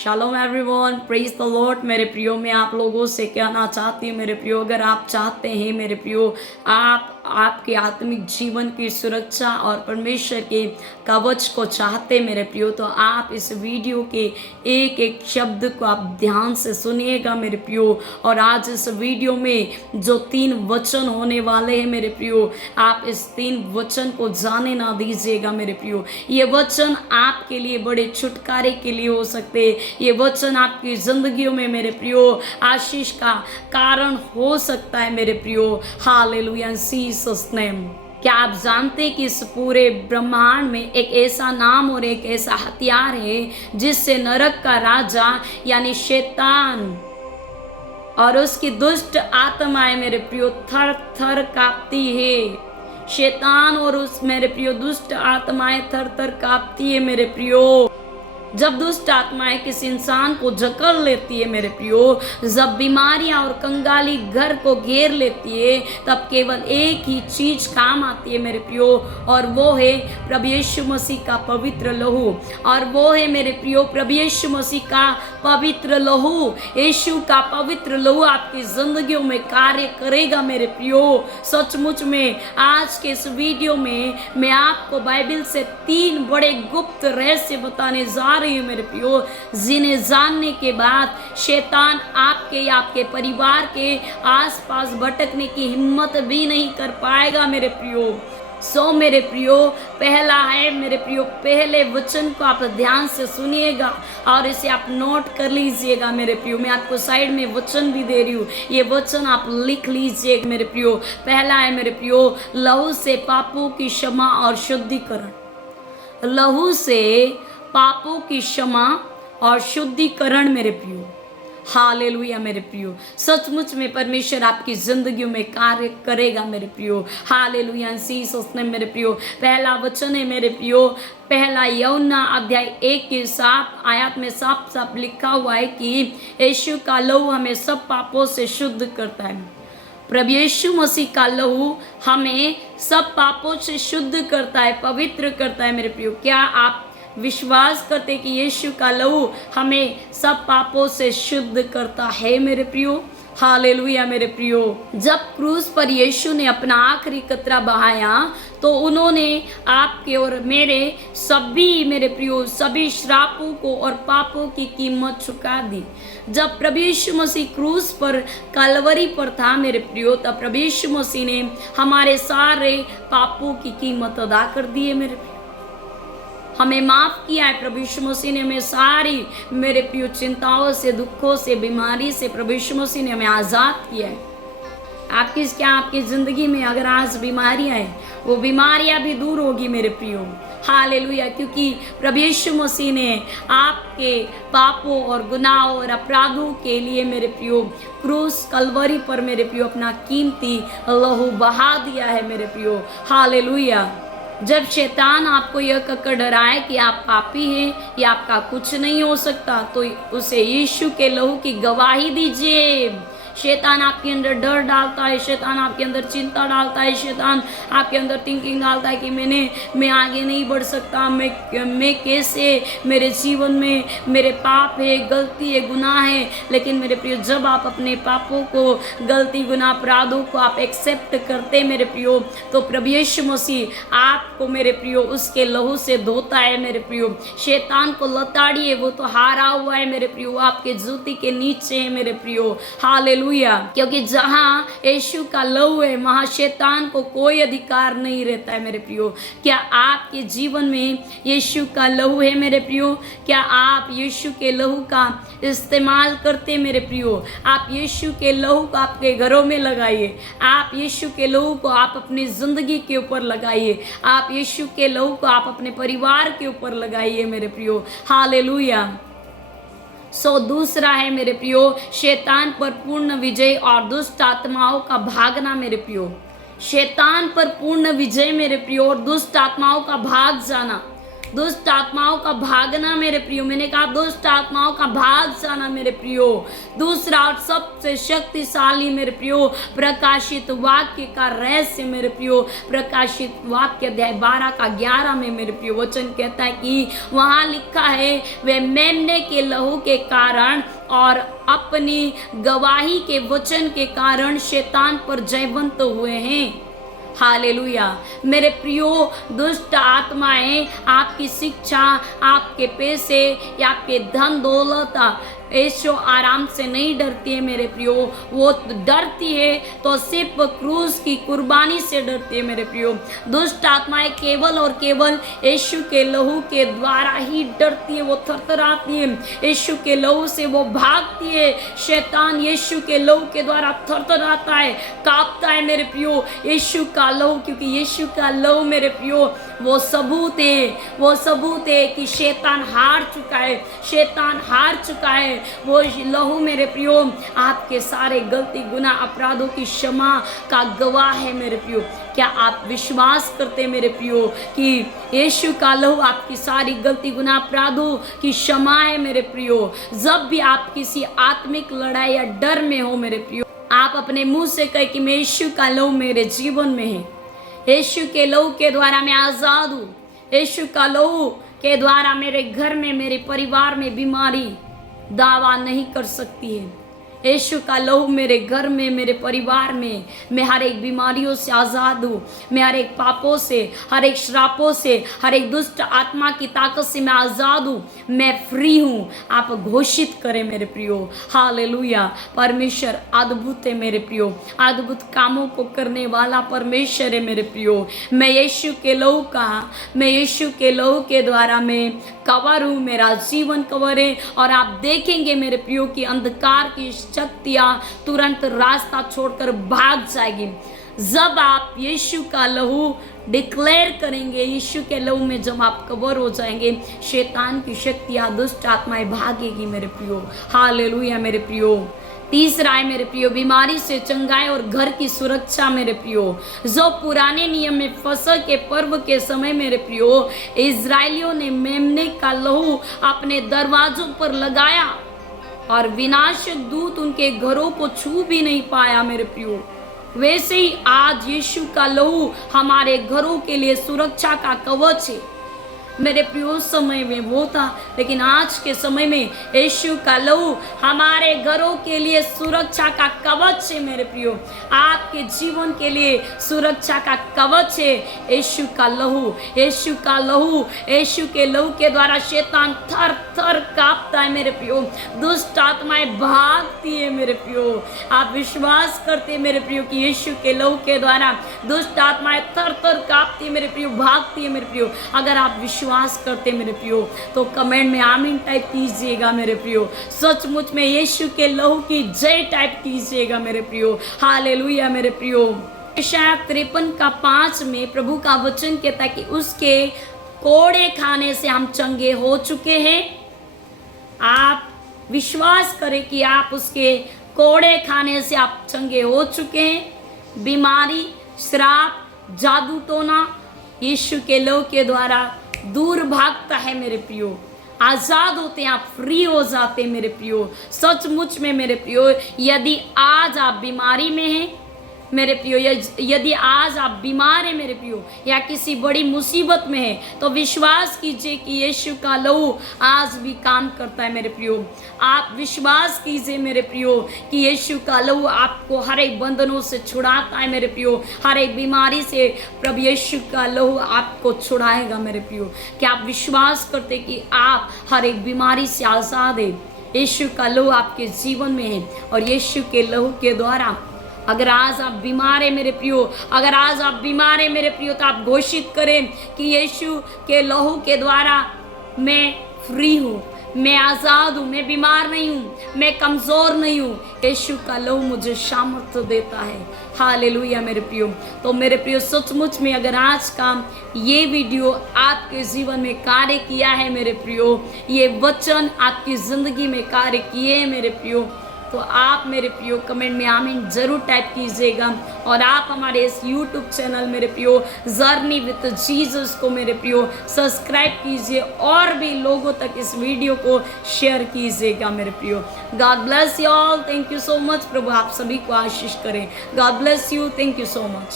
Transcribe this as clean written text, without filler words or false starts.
Shalom everyone, praise the Lord. मेरे प्रियो, मैं आप लोगों से कहना चाहती हूँ मेरे प्रियो, अगर आप चाहते हैं मेरे प्रियो आपके आत्मिक जीवन की सुरक्षा और परमेश्वर के कवच को चाहते मेरे प्रियो, तो आप इस वीडियो के एक एक शब्द को आप ध्यान से सुनिएगा मेरे प्रियो। और आज इस वीडियो में जो 3 वचन होने वाले हैं मेरे प्रियो, आप इस 3 वचन को जाने ना दीजिएगा मेरे प्रियो। ये वचन आपके लिए बड़े छुटकारे के लिए हो सकते, ये वचन आपकी जिंदगियों में मेरे प्रियो आशीष का कारण हो सकता है मेरे प्रियो। हालेलुया, इन जीसस नेम। क्या आप जानते हैं कि इस पूरे ब्रह्मांड में एक ऐसा नाम और एक ऐसा हथियार है जिससे नरक का राजा यानी शैतान और उसकी दुष्ट आत्माएं मेरे प्रियो थर थर कांपती है। शैतान और उस मेरे प्रियो दुष्ट आत्माएं थर थर कांपती है मेरे प्रियो। जब दुष्ट आत्माएं किसी इंसान को जकड़ लेती है मेरे प्रियो, जब बीमारियां और कंगाली घर को घेर लेती है, तब केवल एक ही चीज काम आती है मेरे प्रियो, और वो है प्रभु यीशु मसीह का पवित्र लहू। और वो है मेरे प्रियो प्रभु यीशु मसीह का पवित्र लहू। यीशु का पवित्र लहू आपकी जिंदगियों में कार्य करेगा मेरे प्रियो। सचमुच में आज के इस वीडियो में मैं आपको बाइबल से 3 बड़े गुप्त रहस्य बताने जा रही हूं मेरे प्रियो, जिन्हें जानने के बाद शैतान आपके या आपके परिवार के आसपास भटकने की हिम्मत भी नहीं कर पाएगा मेरे प्रियो। मेरे प्रियो, पहला है मेरे प्रियो, पहले वचन को आप ध्यान से सुनिएगा और इसे आप नोट कर लीजिएगा मेरे प्रियो। मैं आपको साइड में वचन भी दे रही हूँ, ये वचन आप लिख लीजिए मेरे प्रियो। पहला है मेरे प्रियो, लहू से पापों की क्षमा और शुद्धिकरण। लहू से पापों की क्षमा और शुद्धिकरण मेरे प्रियो। हालेलुया मेरे प्रियो, सचमुच में परमेश्वर आपकी जिंदगी में कार्य करेगा मेरे प्रियो। हालेलुया, जीसस ने मेरे प्रियो। पहला वचन है मेरे प्रियो, पहला यूहन्ना अध्याय 1 के 7 आयत में साफ साफ लिखा हुआ है कि यीशु का लहू हमें सब पापों से शुद्ध करता है। प्रभु यीशु मसीह का लहू हमें सब पापों से शुद्ध करता है, पवित्र करता है मेरे प्रियो। क्या आप विश्वास करते कि यीशु का लहू हमें सब पापों से शुद्ध करता है मेरे प्रियो? हालेलुया मेरे प्रियो। जब क्रूस पर यीशु ने अपना आखिरी कतरा बहाया तो उन्होंने आपके और मेरे सभी मेरे प्रियो सभी श्रापों को और पापों की कीमत चुका दी। जब प्रभु यीशु मसीह क्रूस पर कलवरी पर था मेरे प्रियो, तब प्रभु यीशु मसीह ने हमारे सारे पापों की कीमत अदा कर दी है मेरे प्रियो। हमें माफ किया है प्रभु यीशु मसीह ने, हमें सारी मेरे प्रियो चिंताओं से, दुखों से, बीमारी से प्रभु यीशु मसीह ने हमें आज़ाद किया है। आपकी ज़िंदगी में अगर आज बीमारियां हैं, वो बीमारियां भी दूर होगी मेरे प्रियो। हालेलुया, क्योंकि प्रभु यीशु मसीह ने आपके पापों और गुनाहों और अपराधों के लिए मेरे प्रियो क्रूस कलवरी पर मेरे प्रियो अपना कीमती लहू बहा दिया है मेरे प्रियो। हालेलुया। जब शैतान आपको यह कहकर डराए कि आप पापी हैं या आपका कुछ नहीं हो सकता, तो उसे यीशु के लहू की गवाही दीजिए। शैतान आपके अंदर डर डालता है, शैतान आपके अंदर चिंता डालता है, शैतान आपके अंदर थिंकिंग डालता है कि मैं आगे नहीं बढ़ सकता, मैं कैसे, मेरे जीवन में मेरे पाप है, गलती है, गुनाह है। लेकिन मेरे प्रियो, जब आप अपने पापों को, गलती, गुनाह, अपराधों को आप एक्सेप्ट करते मेरे प्रियो, तो प्रभु यीशु मसीह आपको मेरे प्रियो उसके लहू से धोता है मेरे प्रियो। शैतान को लताड़िए, वो तो हारा हुआ है मेरे प्रियो, आपके जूती के नीचे है मेरे प्रियो। हालेलुया, क्योंकि जहां यीशु का लहू है वहां शैतान को कोई अधिकार नहीं रहता है मेरे प्रियो। क्या आपके जीवन में यीशु का लहू है मेरे प्रियो? क्या आप यीशु के लहू का इस्तेमाल करते मेरे प्रियो? आप यीशु के लहू को आपके घरों में लगाइए, आप यीशु के लहू को आप अपनी जिंदगी के ऊपर लगाइए, आप यीशु के लहू को आप अपने परिवार के ऊपर लगाइए मेरे प्रियो। हालेलुया। दूसरा है मेरे प्रियो, शैतान पर पूर्ण विजय और दुष्ट आत्माओं का भागना मेरे प्रियो। शैतान पर पूर्ण विजय मेरे प्रियो और दुष्ट आत्माओं का भाग जाना। दुष्ट आत्माओं का भागना मेरे प्रियो, मैंने कहा दुष्ट आत्माओं का भाग जाना मेरे प्रियो। दूसरा और सबसे शक्तिशाली मेरे प्रियो, प्रकाशित वाक्य का रहस्य मेरे प्रियो, प्रकाशित वाक्य अध्याय 12 का 11 में मेरे प्रियो वचन कहता है कि वहां लिखा है, वे मेमने के लहू के कारण और अपनी गवाही के वचन के कारण शैतान पर जयवंत हुए हैं। हालेलुया। मेरे प्रियो, दुष्ट आत्माएं आपकी शिक्षा, आपके पैसे या आपके धन दौलत, ऐशो आराम से नहीं डरती है मेरे प्रियो। वो डरती है तो सिर्फ क्रूस की कुर्बानी से डरती है मेरे प्रियो। दुष्ट आत्माएं केवल और केवल यीशु के लहू के द्वारा ही डरती है, वो थरथराती है, यीशु के लहू से वो भागती है। शैतान यीशु के लहू के द्वारा थरथराता है, कांपता है मेरे प्रियो, यीशु का लहू, क्योंकि यीशु का लहू मेरे प्रियो वो सबूत है, वो सबूत है कि शैतान हार चुका है, शैतान हार चुका है। वो लहू मेरे प्रियो आपके सारे गलती गुनाह अपराधों की क्षमा का गवाह है मेरे प्रियो। क्या आप विश्वास करते मेरे प्रियो कि यीशु का लहू आपकी सारी गलती गुनाह अपराधों की क्षमा है मेरे प्रियो। जब भी आप किसी आत्मिक लड़ाई या डर में हो मेरे प्रियो, आप अपने मुंह से कहे कि मैं यीशु का लहू मेरे जीवन में है, यीशु के लहू के द्वारा मैं आजाद हूँ, यीशु का लहू के द्वारा मेरे घर में, मेरे परिवार में बीमारी दावा नहीं कर सकती है। यीशु का लहू मेरे घर में, मेरे परिवार में, मैं हर एक बीमारियों से आज़ाद हूँ, मैं हर एक पापों से, हर एक श्रापों से, हर एक दुष्ट आत्मा की ताकत से मैं आज़ाद हूँ, मैं फ्री हूँ। आप घोषित करें मेरे प्रियो। हालेलुया। परमेश्वर अद्भुत है मेरे प्रियो, अद्भुत कामों को करने वाला परमेश्वर है मेरे प्रियो। मैं यीशु के लहू का, मैं यीशु के लहू के द्वारा मैं कवर हूँ, मेरा जीवन कवर है। और आप देखेंगे मेरे प्रियो की अंधकार की शक्तियां तुरंत रास्ता छोड़कर भाग जाएगी। जब आप यीशु का लहू डिक्लेयर करेंगे, यीशु के लहू में जब आप कवर हो जाएंगे, शैतान की शक्तियां, दुष्ट आत्माएं भागेगी मेरे प्रियो। हालेलुया मेरे प्रियो। तीसरा है मेरे प्रियो, बीमारी से चंगाई और घर की सुरक्षा मेरे प्रियो। जो पुराने नियम में फसह के पर्व के समय मेरे प्रियो इजराइलियों ने मेमने का लहू अपने दरवाजों पर लगाया और विनाशक दूत उनके घरों को छू भी नहीं पाया मेरे प्रियो। वैसे ही आज यीशु का लहू हमारे घरों के लिए सुरक्षा का कवच है मेरे प्रियो। समय में वो था, लेकिन आज के समय में यीशु का लहू हमारे घरों के लिए सुरक्षा का कवच है मेरे प्रियो। आपके जीवन के लिए सुरक्षा का कवच है यीशु का लहू। यीशु का लहू, यीशु के लहू के द्वारा शैतान थर थर कांपता है मेरे प्रियो, दुष्ट आत्माएं भागती है मेरे प्रियो। आप विश्वास करते मेरे प्रियो कि यीशु के लहू के द्वारा दुष्ट आत्माएं थर थर कांपती है मेरे प्रियो, भागती है मेरे प्रियो। अगर आप विश्वास करते मेरे प्रियो तो कमेंट में आमीन टाइप कीजिएगा मेरे प्रियो। सचमुच में यीशु के लहू की जय टाइप कीजिएगा मेरे प्रियो। हालेलुया मेरे प्रियो। यशायाह 53 का 5 में प्रभु का वचन कहता है कि उसके कोड़े खाने से हम चंगे हो चुके हैं। आप विश्वास करें कि आप उसके कोड़े खाने से आप चंगे हो चुके हैं। बीमारी, श्राप, जादू टोना यीशु के लहू के द्वारा दूर भागता है मेरे प्रियो। आज़ाद होते हैं, आप फ्री हो जाते हैं मेरे प्रियो। सचमुच में मेरे प्रियो, यदि आज आप बीमारी में हैं मेरे प्रियो, यदि आज आप बीमार हैं मेरे प्रियो या किसी बड़ी मुसीबत में है, तो विश्वास कीजिए कि यीशु का लहू आज भी काम करता है मेरे प्रियो। आप विश्वास कीजिए मेरे प्रियो कि यीशु का लहू आपको हर एक बंधनों से छुड़ाता है मेरे प्रियो, हर एक बीमारी से प्रभु यीशु का लहू आपको छुड़ाएगा मेरे प्रियो। क्या आप विश्वास करते कि आप हर एक बीमारी से आज़ाद है? यीशु का लहू आपके जीवन में है और यीशु के लहू के द्वारा अगर आज आप बीमार हैं मेरे प्रियो, अगर आज आप बीमार हैं मेरे प्रियो, तो आप घोषित करें कि यीशु के लहू के द्वारा मैं फ्री हूँ, मैं आज़ाद हूँ, मैं बीमार नहीं हूँ, मैं कमज़ोर नहीं हूँ। यीशु का लहू मुझे सामर्थ्य देता है। हालेलुया मेरे प्रियो। तो मेरे प्रियो, सचमुच में अगर आज का ये वीडियो आपके जीवन में कार्य किया है मेरे प्रियो, ये वचन आपकी ज़िंदगी में कार्य किए हैं मेरे प्रियो, तो आप मेरे प्रियो कमेंट में आमीन जरूर टाइप कीजिएगा। और आप हमारे इस यूट्यूब चैनल मेरे प्रियो जर्नी विद जीसस को मेरे प्रियो सब्सक्राइब कीजिए और भी लोगों तक इस वीडियो को शेयर कीजिएगा मेरे प्रियो। God bless you all, thank you so much. प्रभु आप सभी को आशीष करें। God bless you, thank you so much.